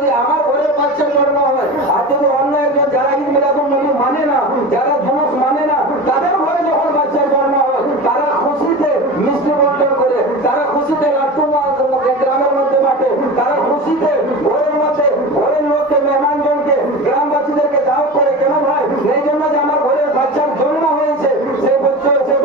যদি আমার ঘরের বাচ্চা জন্ম হয়, আর যদি অন্য একজন যারা ঈদ মিলাদুন নবী মানে না, যারা জুলুস মানে না, তাদের ঘরে যখন বাচ্চার জন্ম হয়, তারা খুশিতে মিষ্টি বন্টন করে, তারা খুশিতে লাট্টু গ্রামের মধ্যে বাটে, তারা খুশিতে ঘরের মধ্যে ঘরের লোককে, মেহমানজনকে, গ্রামবাসীদেরকে দাওয়াত করে। কেন ভাই? এই জন্য যে আমার ঘরের বাচ্চার জন্ম হয়েছে, সেই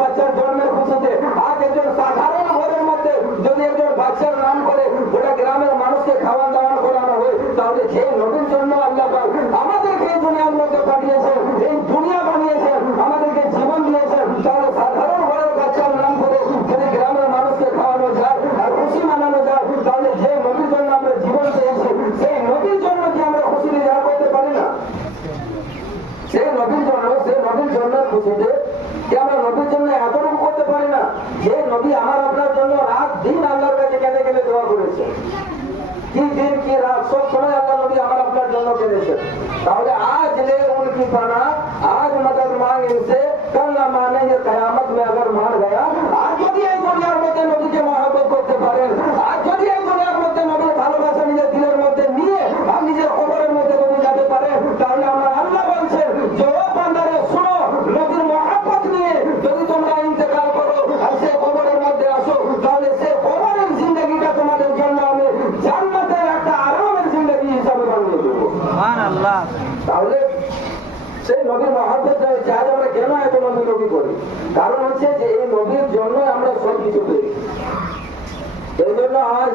বাচ্চার জন্মের খুশিতে। আজ একজন সাধারণ ঘরের মধ্যে যদি একজন বাচ্চার নাম করে গোটা গ্রামের মানুষকে খাওয়ান দাওয়ান করানো হয়, তাহলে যে নবীর জন্য আল্লাহ পাক আমাদেরকে এই দুনিয়ার মধ্যে পাঠিয়েছেন, এই দুনিয়া বানিয়েছেন, আমাদেরকে জীবন দিয়েছেন, তাহলে সাধারণ ঘরের বাচ্চার নাম করে যদি গ্রামের মানুষকে খাওয়ানো যায় আর খুশি মানানো যায়, তাহলে যে নবীর জন্য আমরা জীবন পেয়েছি, সেই নবীর জন্য কি আমরা খুশি নির্ধারণ করতে পারি না? সেই নবীর জন্য খুশিতে কি আমরা নবীর জন্য এতটুকু করতে পারি না? যে নবী আমার আপনার জন্য রাত দিন আল্লাহর কাছে কেঁদে কেঁদে দোয়া করেছে, কি দিন কি রাত সব সময় আল্লাহ নবী আমার আপনার জন্য কেঁদেছেন। তাহলে আজ ले उनकी पना, आज मदद मांग इनसे, कल ना मानेंगे कयामत में अगर मान गया। आज যদি এই দুনিয়ার মধ্যে নবীকে মহব্বত করতে পারেন, আজ যদি এই দুনিয়ার মধ্যে নবীর ভালোবাসা নিজের দিলের মধ্যে নিয়ে আর নিজের কবরের মধ্যে নবী যেতে পারেন, তাহলে আমার আল্লাহ বলছেন যে ও বান্দারে শুনো, নবীর মহব্বত নিয়ে যদি তোমরা ইন্তেকাল করো আর সে কবরের মধ্যে আসো, তাহলে সে কবরের জিন্দগিটা তোমাদের জন্য আমি জান্নাতের একটা আরামের জিন্দগি হিসাবে বানিয়ে দেবো। সুবহানাল্লাহ। তাহলে সেই নবীর মহব্বত রয়েছে। আজ আমরা কেন এত নবী করি? কারণ হচ্ছে যে এই নবীর জন্য আমরা সব কিছু করি। এই জন্য আজ